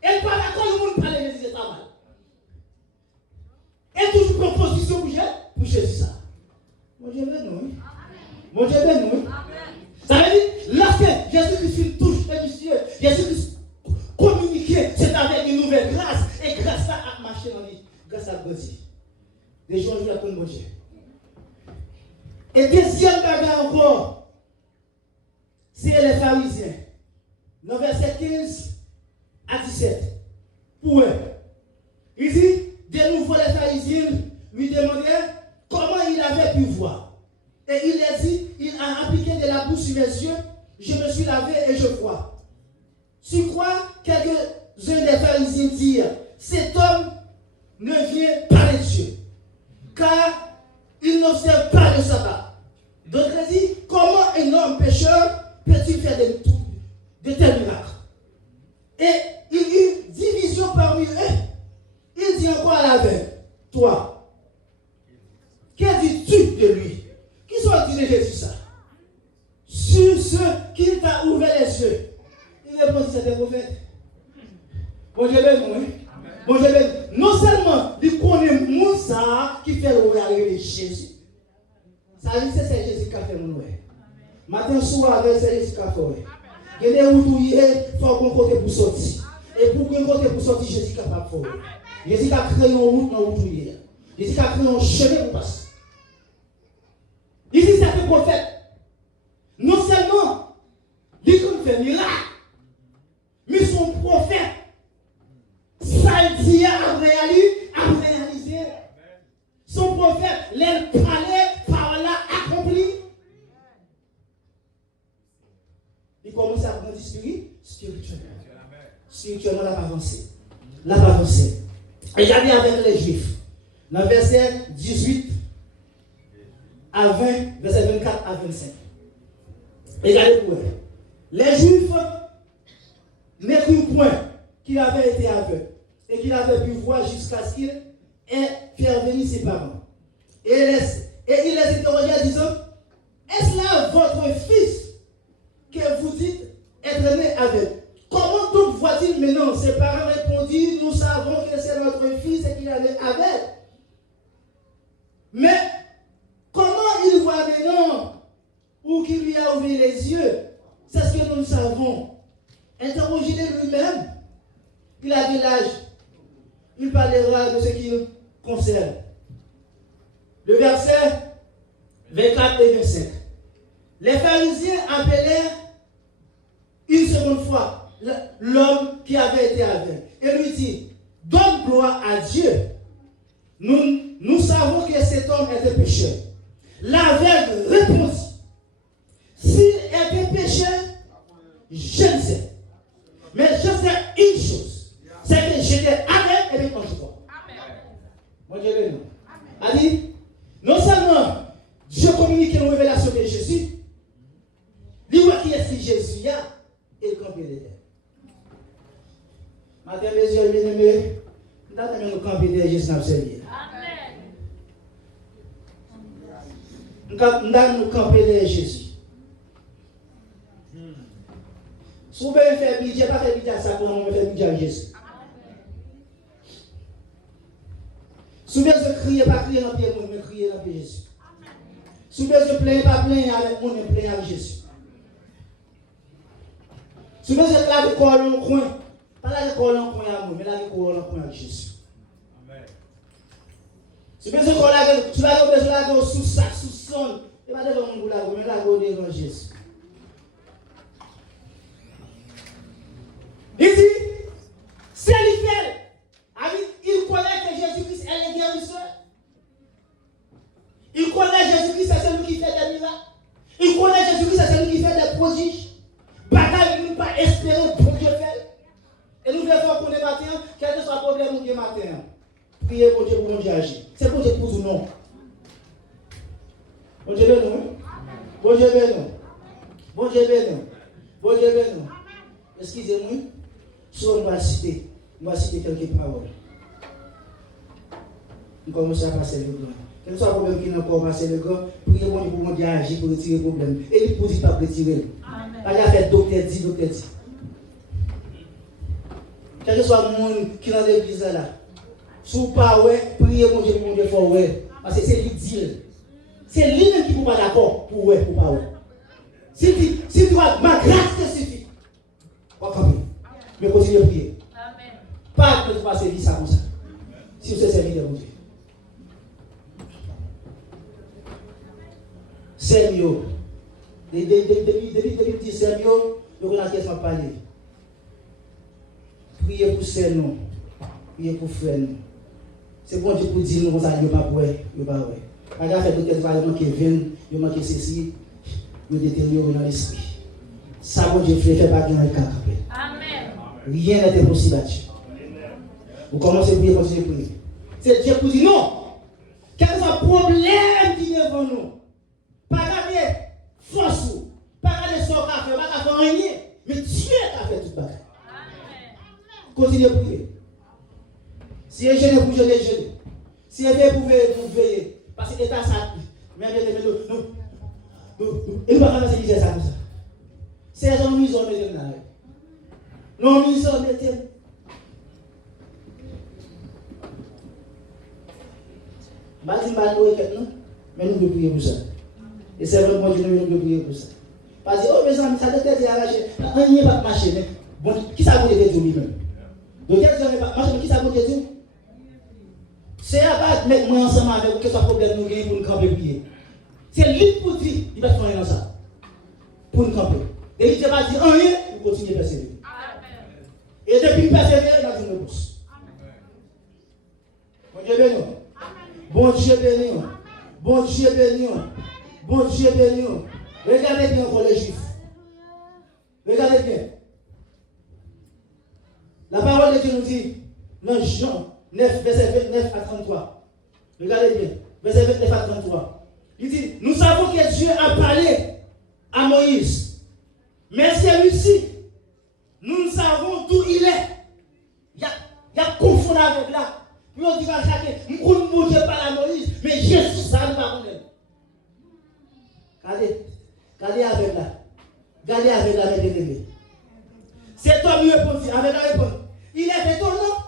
Elle parle à quoi le monde parle de Jésus, c'est pas mal. Elle toujours proposition pour Jésus, ça. Mon Dieu, bénis-nous. Mon Dieu, bénis-nous. Ça veut dire, lorsque Jésus des gens qui apprennent mon Dieu. Et deuxième bagarre encore, c'est les pharisiens. Dans verset 15 à 17. Pour eux, il dit, de nouveau les pharisiens lui demandaient comment il avait pu voir. Et il a dit, il a appliqué de la boue sur mes yeux, je me suis lavé et je vois. Tu crois quelques-uns des pharisiens dire, cet homme ne vient pas de Dieu, car il n'observe pas le sabbat. D'autres disent, comment un homme pécheur peut-il faire de tels miracles? Et il y eut division parmi eux. Il dit encore à l'aveugle, toi, que dis-tu de lui? Qui sont-ils de Jésus ça? Sur ceux qui t'a ouvert les yeux. Il répond, c'est des prophètes. Bon Dieu, bon Dieu, non seulement il connaît Moussa qui fait le arriver de Jésus. Ça dit c'est Jésus qui a fait mon oué. Matin soir, c'est Jésus qui a fait. Il y a des où il faut qu'on côté pour sortir. Et pour qu'on côté pour sortir, Jésus est capable de faire. Jésus a créé une route dans où il est. Jésus a créé un chemin pour passer. Il dit c'est un prophète. Non seulement il fait miracle, mais son prophète, ça dit à réaliser. Son prophète, les parlait par là accompli. Il commence à grandir spirituellement. Spirituellement, la pas avancé. Regardez avec les Juifs. Dans verset 18 à 20, verset 24 à 25. Regardez pour eux. Les Juifs n'écrivent point qu'il avait été aveugle et qu'il avait pu voir jusqu'à ce qu'il ait fait venir ses parents. Et il les interrogeait en disant, est-ce là votre fils que vous dites être né aveugle? Comment donc voit-il maintenant? Ses parents répondirent, nous savons que c'est notre fils et qu'il est né aveugle. Mais comment il voit maintenant ou qu'il lui a ouvert les yeux? C'est ce que nous savons. Interrogez-le lui-même. Il a de l'âge. Il parlera de ce qu'il concerne. Le verset 24 et 25. Les pharisiens appelèrent une seconde fois l'homme qui avait été aveugle et lui dit, donne gloire à Dieu. Nous savons que cet homme était pécheur. L'aveugle répondit, s'il était pécheur, je ne sais. Mais je sais une chose, c'est que j'étais aveugle et maintenant je vois. Mon Dieu béni. A dit, non seulement Dieu communique une révélation de Jésus, il voit qui est ce Jésus a et il campe derrière. Madame, mes yeux bien-aimés, nous avons nous camper derrière Jésus dans Seigneur. Nous avons nous camper derrière Jésus. Si vous pouvez faire budget, pas faire budget à ça, on va faire budget à Jésus. Si vous pouvez crier, pas crier dans le pied, mais crier dans le pied de Jésus. Si vous pouvez plaindre, pas plaindre avec moi, mais plaindre avec Jésus. Si vous pouvez là de corps dans le coin, pas là de corps dans le coin à moi, mais là de corps dans le coin avec Jésus. Si vous pouvez là, tu vas là sous ça, sous son, et pas devant mon boulot, mais là devant Jésus. Il dit, c'est l'hiver. Il connaît que Jésus-Christ est le guérisseur. Il connaît Jésus-Christ, c'est celui qui fait des miracles. Il connaît Jésus-Christ, c'est celui qui fait des prodiges. Bagaille, nous ne pas espérer pour Dieu faire. Et nous devons connaître matin, quel que soit le problème ou matin. Priez pour Dieu pour mon Dieu agir. C'est pour Dieu pour nous, non. Bon Dieu béni, non. Bon Dieu béni, non. Bon Dieu béni, non. Bon Dieu béni, non. Excusez-moi. Si on va citer quelques paroles. On commence à passer le grand. Quel soit le problème qui n'a pas passé le grand, priez pour mon Dieu agir pour retirer le problème. Et il ne peut pas retirer. Pas de faire docteur dit. Quel que soit le monde qui est dans l'église là, si vous ne pas, priez pour mon Dieu pour ouais. Parce que c'est lui dire. C'est lui-même qui ne peut pas d'accord pour ouais, pour pas ouais. Si tu vois, ma grâce te suffit. Mais continuez à prier. Amen. Pas que tu vas servir ça comme ça. Si vous êtes serviteur de Dieu. c'est mieux. Depuis petit c'est mieux, vous avez qu'est-ce qu'on parle. Priez pour ces nous. Priez pour frère nous. C'est bon Dieu pour dire nous, ça, il n'y a pas pour il n'y a pas ouais. Regarde, fait d'autres événements qui viennent, il manque ceci, il détériore dans l'esprit. Ça, bon Dieu, fait pas bien avec Amen. Rien n'est impossible à Dieu. Vous commencez à prier, continuez à prier. C'est Dieu pour dire non. Quel est le problème qui est devant nous? Pas garder force, pas garder son café, pas garder rien, mais Dieu a fait tout le bagage. Continuez à prier. Si vous êtes jeune, vous jeûnez, jeûnez. Si vous êtes pour veiller, parce que l'État ça, mais nous, il ne va pas faire ça comme ça. C'est un mission de Dieu. Non, mission de Dieu. Je ne vais pas nous, mais nous devons prier pour ça. Et c'est vraiment Dieu, nous devons prier pour ça. Parce que, oh, mes amis, ça doit être arraché. Rien ne va marcher. Bon, qui ça peut être Dieu lui-même? Donc, qui ça peut être Dieu? C'est à pas mettre moi ensemble avec vous, que ce soit problème nous gagnons pour nous camper prier. C'est lui pour dire, il va faire dans ça. Pour nous camper. Et il ne va dire rien, il continue à persévérer. Et depuis qu'il persévère, il va dire une réponse. Bon Dieu béni. Bon Dieu béni. Bon Dieu béni. Bon Dieu béni. Regardez bien pour les Juifs. Regardez bien. La parole de Dieu nous dit, dans Jean 9, verset 29 à 33. Regardez bien. Verset 29 à 33. Il dit, nous savons que Dieu a parlé à Moïse. Mais celui-ci, nous ne savons d'où il est. Il y a confondu avec là. Puis on dit, nous ne Dieu pas à Moïse, mais Jésus, ça ne va pas. Regardez avec là. Regardez avec là, mes bien-aimés. Cet homme lui répondit, avec la réponse. Il est étonnant.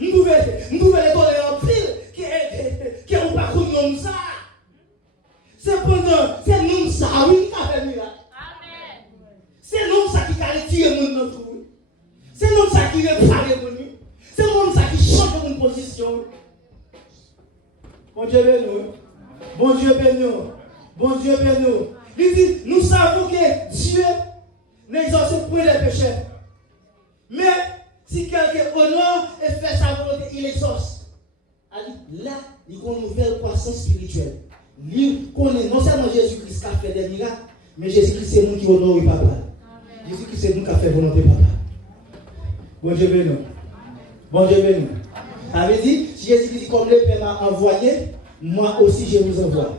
Nous pouvons l'étonner en pile qui est pas comme nous ça. Cependant, c'est nous ça, oui, qui a fait miracle. C'est nous ça qui a retiré mon notre oui. C'est nous ça qui répare mon nous. C'est nous ça qui change mon position. Bon Dieu béni. Bon Dieu béni. Bon Dieu béni. Il dit, nous savons que Dieu n'exauce point les péchés. Mais si quelqu'un honore et fait sa volonté, il exauce. Là, il y a une nouvelle croissance spirituelle. Il connaît non seulement Jésus-Christ qui a fait des miracles, mais Jésus-Christ c'est nous qui honore papa. Jésus-Christ c'est nous qui a fait volonté papa. Bon Dieu béni. Bon Dieu béni. Ça veut dire, si Jésus-Christ dit comme le Père m'a envoyé, moi aussi je vous envoie.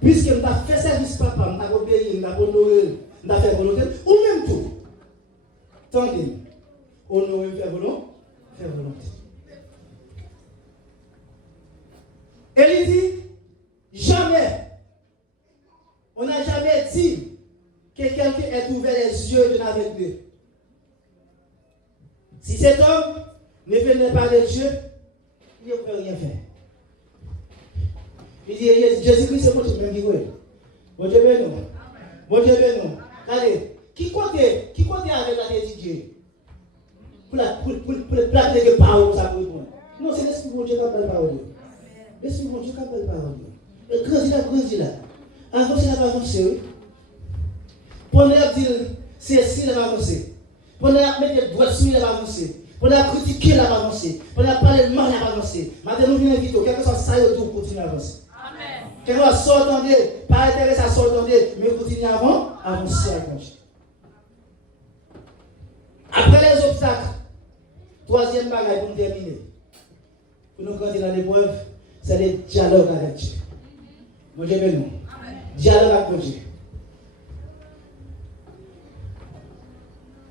Puisque nous avons fait service papa, nous avons obéi, nous avons honoré, nous avons fait volonté, ou même tout. Tendez, honorer, faire volonté. Et il dit, jamais, on n'a jamais dit que quelqu'un ait ouvert les yeux d'un aveugle. Si cet homme ne venait pas de Dieu, il ne pouvait rien faire. Il dit, Jésus-Christ, c'est pour tout le monde. Bon Dieu béni. Bon Dieu béni. Allez, qui compte avec la tête de Dieu? Pour le plat de parole, ça peut répondre. Non, c'est l'Esprit de Dieu qui appelle parole. L'Esprit de Dieu qui appelle parole. Et grandit là. Avancez là, avancez. Pendant la dire, c'est si là, avancer. Pendant la mettre les doigts sur là, avancer. Pendant la critiquer là, avancer. Pendant la parler de mal là, avancer. Maintenant, nous venons vite, quelque chose ça y est, continuer à avancer. Quelque chose s'entendez, pas intéressé à s'entendez, mais continuez à avancer avec Dieu. Après les obstacles, troisième bagage pour terminer. Pour nous grandir dans l'épreuve, c'est le dialogue avec Dieu. Mon Dieu béni. Dialogue avec Dieu.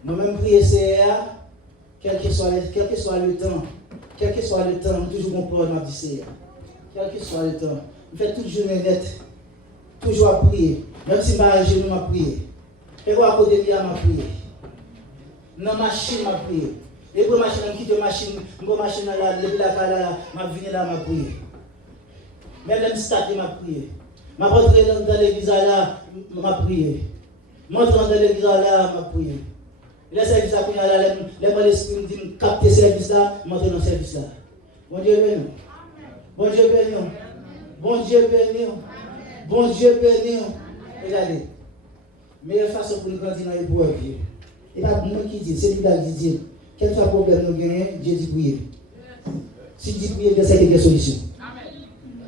Nous-mêmes prions CA, quel que soit le temps, nous toujours bon pour nous dire CA. Quel que soit le temps, nous faisons toujours net, toujours à prier. Même si je nous à prier. Et à côté de lui, à prier. Dans la machine, à prier. Et pour la machine, on quitte la machine, on va machine là, lever la cala, je viens là, je prier. Même les stades, je prier. Je rentre dans l'église là, je prier. Je rentre dans l'église là, je prier. Les services là, l'esprit me dit, capter ce service là, je rentre dans ce service là. Bon Dieu béni. Bon Dieu béni. Bon Dieu béni. Bon Dieu béni. Regardez. Meilleure façon pour nous grandir dans l'épreuve. Et pas moi qui dit, c'est lui qui dit. Quel soit le problème nous gagnons, Dieu dit prier. Si dit prier, Dieu sait qu'il y a des solutions.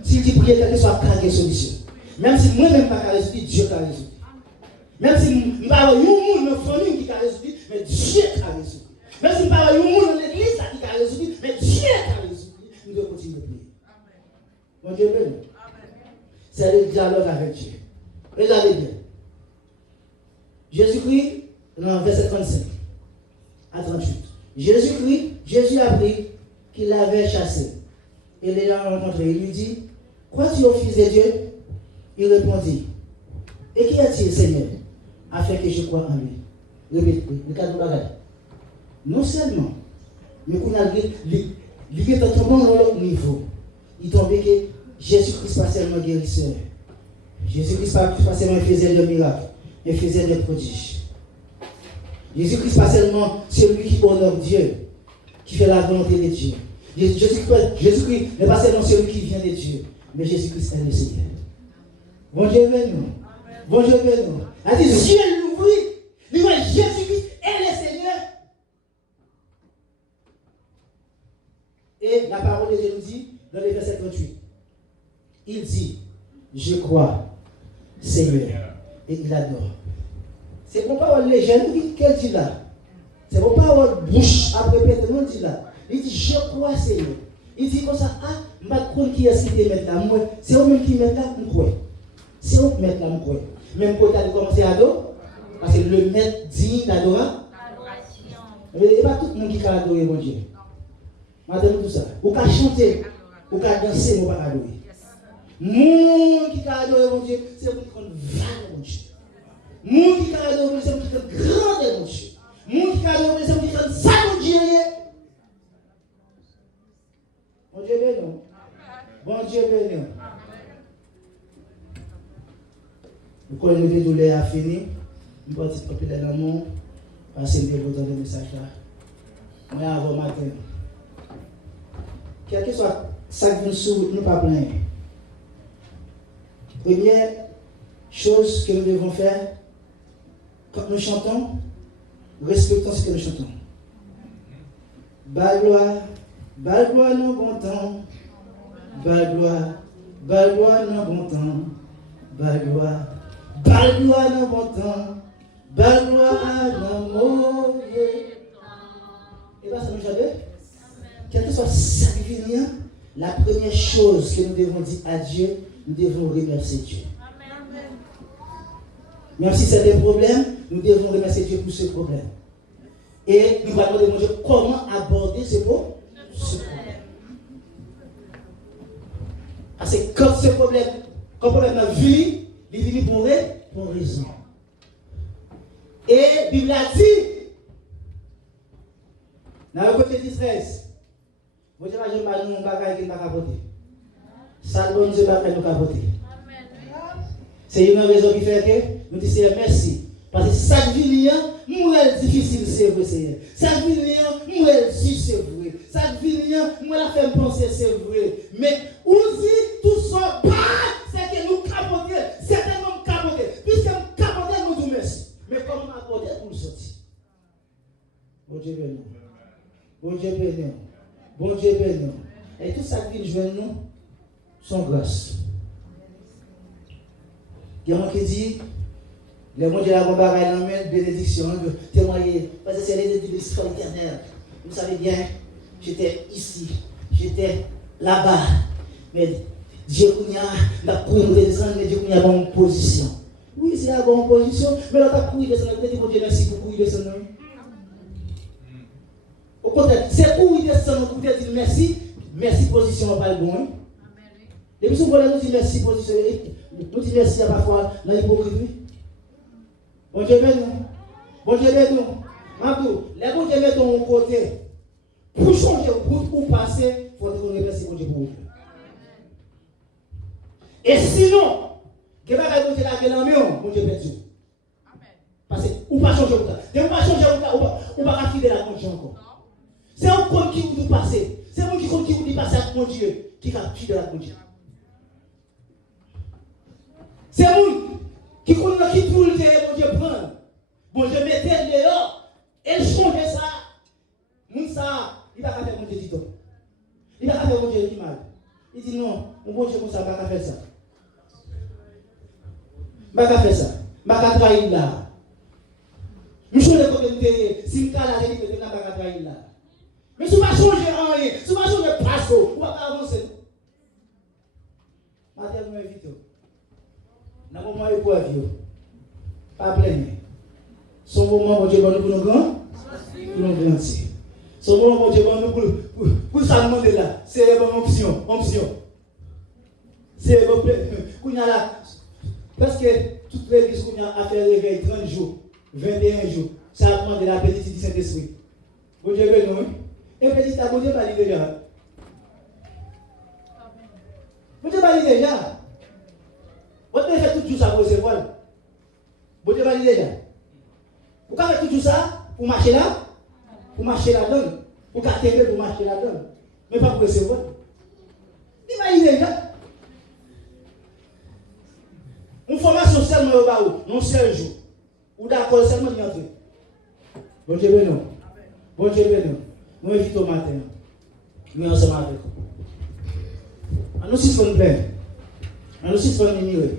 Si dit prier, quel que soit le cas, solution. Même si moi-même pas qu'à résoudre, Dieu qu'à résoudre. Même si je ne parle pas de monde dans la famille qui a résoudre, mais Dieu a résoudre. Même si je ne parle pas de monde dans l'église qui a résoudre, mais Dieu a résoudre. Nous devons continuer de prier. Mon Dieu béni. C'est le dialogue avec Dieu. Regardez bien. Jésus-Christ, dans verset 35 à 38. Jésus a appris qu'il l'avait chassé. Et l'ayant rencontré, il lui dit, crois-tu au Fils de Dieu? Il répondit, et qui a-t-il, Seigneur, afin que je croie en lui? Répétez, le cas de bagage. Non seulement, mais qu'on a il est tombé à l'autre niveau. Il tombait que Jésus-Christ pas seulement guérisseur. Jésus-Christ pas seulement faisait de miracles, mais faisait des prodiges. Jésus-Christ pas seulement celui qui honore Dieu, qui fait la volonté de Dieu. Jésus-Christ n'est pas seulement celui qui vient de Dieu, mais Jésus-Christ est le Seigneur. Bon Dieu béni. Bon Dieu béni. Elle dit, Dieu l'ouvrit. Il dit, Jésus-Christ est le Seigneur. Et la parole de Dieu nous dit, dans le verset 38, il dit, je crois, Seigneur. Et il adore. C'est pour parole légère, qu'elle dit là. C'est pour parole bouche à répéter, non dit là. Il dit, je crois, Seigneur. Il dit comme ça, ah, je ne sais pas qui est-ce qui te met là. C'est eux-mêmes qui mettent là, je crois. C'est eux qui mettent là, je crois. Même quand tu as commencé à adorer, parce que le maître digne d'adoration. Mais il n'y a pas tout le monde qui a adoré mon Dieu. Madame tout ça. Ou qu'à chanter, ou qu'à danser, ou pas adorer. Monde qui a adoré mon Dieu, c'est vous qui compte valeur mon Dieu. Monde qui a adoré mon Dieu, c'est vous qui compte grandeur mon Dieu. Monde qui a adoré mon Dieu, c'est vous qui compte ça mon Dieu. Bon Dieu béni. Bon Dieu béni. Quand le lever de l'air a fini, je vais partir pour l'amour, passer le dévotant de message là. Moi, avant matin. Quel que soit ça que nous ne pas plaindre. Première chose que nous devons faire, quand nous chantons, respectons ce que nous chantons. Bal gloire, non bon temps. Bal gloire, non bon temps. Bal gloire, non bon temps. Bal gloire, non mauvais temps. Et bien, ça nous j'avais. Quel que soit ça qui vient, la première chose que nous devons dire à Dieu, nous devons remercier Dieu. Même si c'est un problème, nous devons remercier Dieu pour ce problème. Et nous allons demander comment aborder ce problème. Parce que quand ce problème, quand le problème a vu, il vient pour raison. Et la Bible a dit, dans le côté 13, vous ne savez pas nous bagaille qui n'a pas capoté. Ça bon Dieu bagaille nous capoter. C'est une raison qui fait que nous disons merci. Parce que ça vient, nous est difficile, c'est vrai, Seigneur. Ça vient, nous est dur, c'est vrai. Ça vient, nous la fait penser, c'est vrai. Mais aussi, tout ça, c'est que nous capotons. Certainement capoter. Puisque nous capotons, nous disons merci. Mais comment aborder pour nous sortir? Bon Dieu béni. Bon Dieu béni. Bon Dieu béni. Et tout ça qui vient joindre nous, sont grâce. Il y a un qui dit, le monde de la bagaille dans la bénédiction, de témoigner, parce que c'est l'idée de l'histoire éternelle. Vous savez bien, j'étais ici, j'étais là-bas, mais Dieu n'a pas couru descendre, mais Dieu n'a pas en position. Oui, c'est la bonne position, mais là, tu as couru descendre, tu as dit, bon Dieu, merci pour courir descendre. Au contraire, c'est courir descendre, pour te dire merci, merci position, pas le bon. Et puis, si vous nous dit merci position, nous disons merci à parfois dans l'hypocrisie. Bon Dieu béni. Bon Dieu béni. Maintenant, les bon Dieu met ton côté. Pour changer route ou passer, il faut que nous remercions bon Dieu pour vous. Et sinon, que va bon Dieu la gueule bon Dieu perdu. Parce que ou pas changer route. Dès qu'on pas changer route, on va pas filer la condition encore. C'est un compte qui vous passer. C'est un compte qui vous passer à mon Dieu qui va filer la condition. C'est vous qui connaissent qui tout le terrain, bon Dieu prend. Bon Dieu mettez dehors. Et changer ça. Moun ça, il va faire mon Dieu dit tout. Il va faire mon Dieu qui mal. Il dit non, mon bon Dieu comme ça, va faire ça. Va faire ça. Va trahir là. Monsieur le problème de si le cas là, il va trahir là. Mais si vous ne changez rien, si vous ne changez pas, vous ne pouvez pas avancer. Matin, nous invitons. Dans le moment où vous pas plein. Son moment, bon Dieu, pour nous grands, pour nous grandir. Son moment, bon Dieu, pour ça demander là, c'est une option. C'est une là, parce que toute l'église qu'on a fait réveil 30 jours, 21 jours, ça a demandé la petite du Saint-Esprit. Bon Dieu, non. Et petit à bon Dieu, pas déjà. Bon Dieu, pas déjà. Vous pouvez faire tout ça pour recevoir. Bon Dieu, pas déjà. Vous pouvez faire tout ça pour marcher là, pour marcher là-dedans, pour t'aimer pour marcher là-dedans, mais pas pour recevoir. Imaginez déjà. Une formation seulement au bas, non seul jour. Ou d'accord seulement d'y entrer. Bon Dieu, béni. Bon Dieu, béni. Nous invitons au matin. Mais ensemble avec vous. On nous suspend plein. On nous suspend mimir.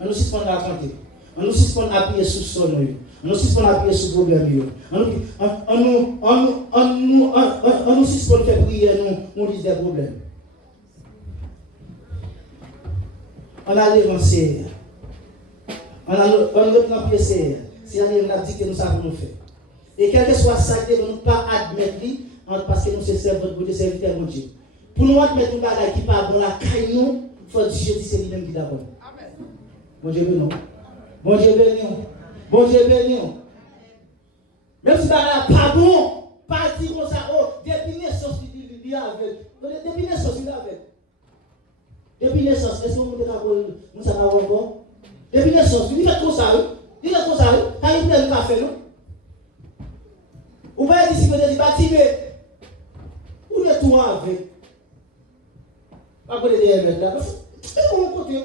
On nous suspend raconter. On nous suspend appuyer sur son œil. On nous suspend appuyer sur le problème. On nous suspend faire prier, nous disons des problèmes. On a avancé. On a le pied. Si on a dit que nous savons nous faire. Et quel que soit ça, nous ne pouvons pas admettre parce que nous sommes serviteurs de Dieu. Pour nous admettre une bagarre qui part dans la caille, nous, il faut dire que c'est lui-même qui d'abord. Bon Dieu béni. Bon Dieu béni. Bon Dieu béni. Même si bagarre pas bon, pas dire comme ça, oh, depuis naissance, il y a avec. Depuis naissance, il y a avec. Depuis naissance, est-ce que vous ne savez pas encore? Depuis naissance, il fait comme ça, il fait comme ça, quand il prend le café, non? Vous voyez ici, vous dites, bâtiment, où est tout avec? Pas pour les DMS là. C'est mon côté.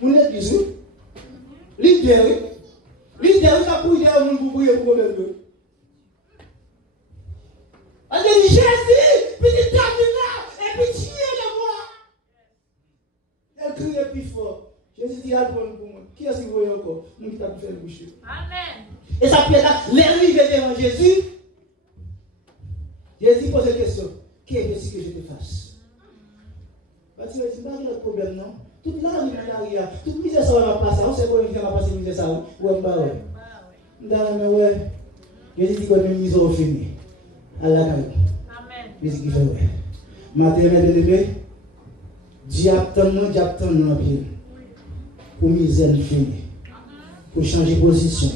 Mon église, leader, qui a pour aider au monde pour prier pour le on dit Jésus, petit là, et puis tuez-le-moi. Elle crie plus fort. Jésus dit, pour moi. Qui est-ce qui voit encore? Nous qui t'avons fait le boucher. Amen. Et ça peut être l'arrivée devant Jésus. Jésus pose une question. Qu'est-ce que je te fasse? Tu me dis, pas de problème, non? Toute la vie, toute misère, ça va passer. On sait pas qui va passer misère, ça. Ouais, bah ouais. Mais ouais. Jésus dit que même misère au fini. Allah Amen. Jésus qui fait ouais. Matin, mes bébés, diaptone, pour misère finie. Pour changer de position.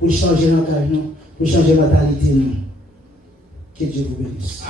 Pour changer l'engagement. Pour changer la mentalité. Que Dieu vous bénisse.